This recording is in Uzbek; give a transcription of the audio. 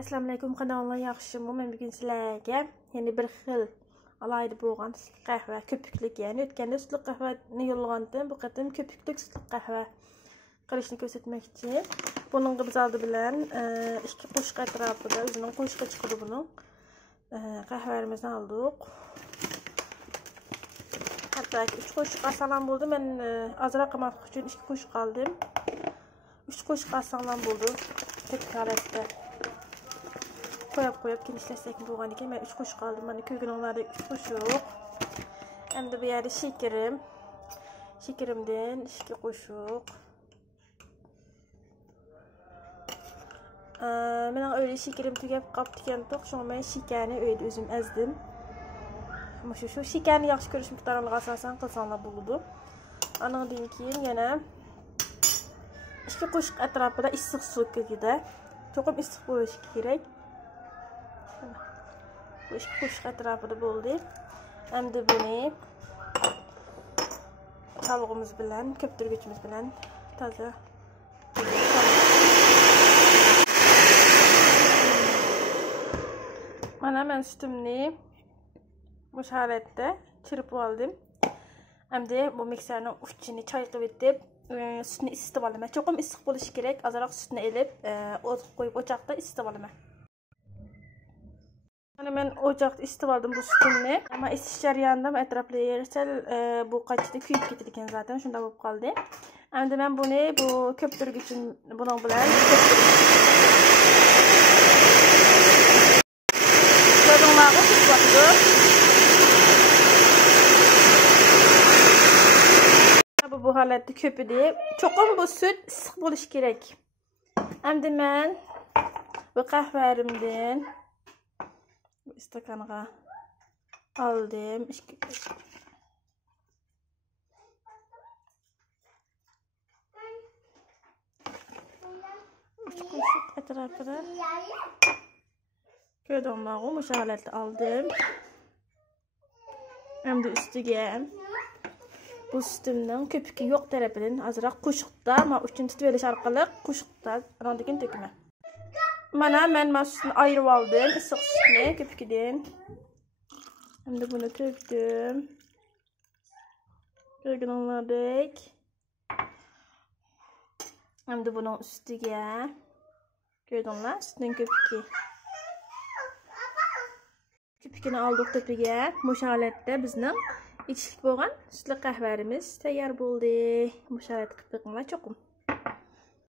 Assalamu alaykum kanalına yaxşımı. Men bugün sizlarga yeni bir xil alayda bo'lgan sütlü qahva, köpüklük yani. Ötkende sütlü qahvani yollagandim. Bu qatim köpüklük sütlü qahva qilishni ko'rsatmak uchun. Bunun biz aldı bilan 2 qo'shiq atrofida o'zining qo'shig'i chiqdi buning. Qahvalarimizni aldık. Hatta 3 qo'shiq alsam bo'ldi. Men azroq qilmoq uchun 2 qo'shiq aldım. 3 qo'shiq alsam bo'ldi. Tekrarda koyup genişletsek bo'lgan ekan. Men 3 qo'shiq aldım. Mana ko'rganinglarda 3 qo'shiq. Endi bu yerda şekerimden 2 qo'shiq. Mening öyle şekerim tugab qopti ekan to'q. Shunga men shekarni uyda o'zim azdim. Ama şu shekarni yaxshi ko'rish miqdoriga asosan qilsanglar bo'ladi. Andan keyin yana 2 qo'shiq atrofida issiq suv ko'kida. Cho'qim issiq bo'lishi kerak. Bu 2 qo'shiq atrofida bo'ldi. Endi buni chalg'imiz bilan, köptirgichimiz bilan toza Mana men sütümni bu holatda chirib oldim. Endi bu mikserning uchini chayqib etib, sütni isitib olaman. Cho'qim issiq bo'lishi kerak. Azroq sütni elib, o't qo'yib o'choqda isitib olaman. Mana men o'choqda isitib oldim bu sütni. Ama isish jarayonida atroflarga bu qachida kuyib ketdi ekan zaten, shunda bo'lib qoldi. Endi men buni bu köptirgichim buning bilan bu holatda köpüdi. Cho'qim bu süt issiq bo'lishi kerak. Endi men bu qahvarimdan bu istakanga aldım. 2 qo'shiq atrofida ko'rdinglarmi? Bu holatda aldım. Endi ustiga bu sütümden köpüğü yo'q tarafidan azroq qo'shiqda men uchun tutib olish orqali qo'shiqda andan to'kma. Mana men sütni ayirib oldim, issiq sütni köpüğüden. Endi buni to'kdim. Ko'rganinglardek. Endi buning ustiga ko'rdinglar, sütning köpüğü. Köpüğünü aldık tepiga. Bu holatda bizning ichishlik bo'lgan sütlü qahvalarimiz tayyor bo'ldi. Bu holatda qilib qo'yinglar cho'qim.